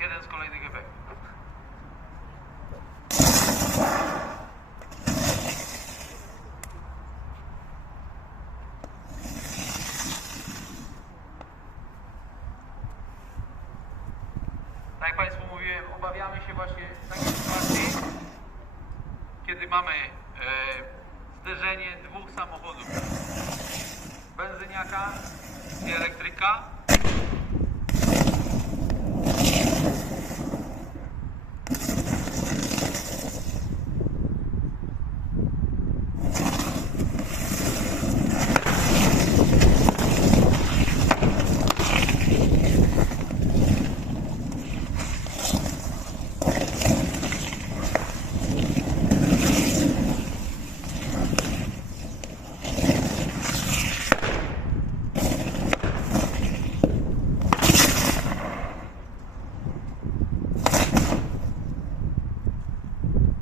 jeden z kolejnych efektów. Tak jak Państwu mówiłem, obawiamy się właśnie takiej sytuacji, kiedy mamy e, zderzenie dwóch samochodów. Benzyniaka i elektryka.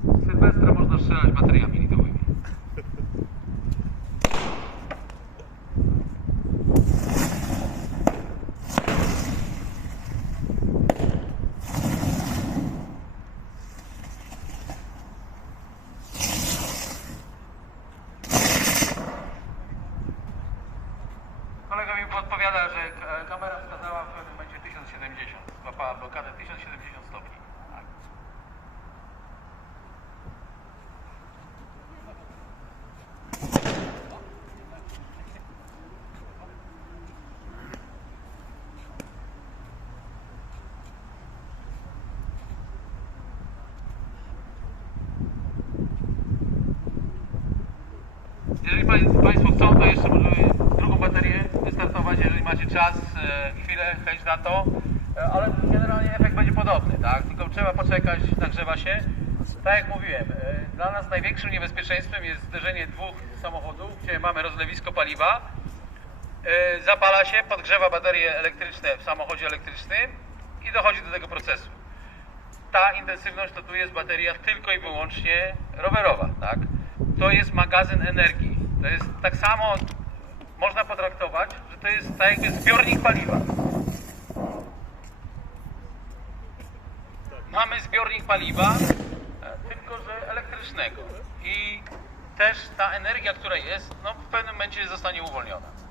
Z Sylwestra można strzelać bateriami litowymi. Kolega mi podpowiada, że kamera wskazała w pewnym momencie 1070. Złapała blokadę 1070 stopni. Tak. Jeżeli pań- Państwo chcą, to jeszcze możemy drugą baterię wystartować, jeżeli macie czas, e, chwilę, chęć na to. E, Ale generalnie efekt będzie podobny, tak? Tylko trzeba poczekać, nagrzewa się. Tak jak mówiłem, e, dla nas największym niebezpieczeństwem jest zderzenie dwóch samochodów, gdzie mamy rozlewisko paliwa. Zapala się, podgrzewa baterie elektryczne w samochodzie elektrycznym i dochodzi do tego procesu ta intensywność to tu jest bateria tylko i wyłącznie rowerowa, tak? To jest magazyn energii. To jest tak samo można potraktować, że to jest tak jakby zbiornik paliwa. Mamy zbiornik paliwa, e, tylko że elektrycznego. I też ta energia, która jest, no w pewnym momencie zostanie uwolniona.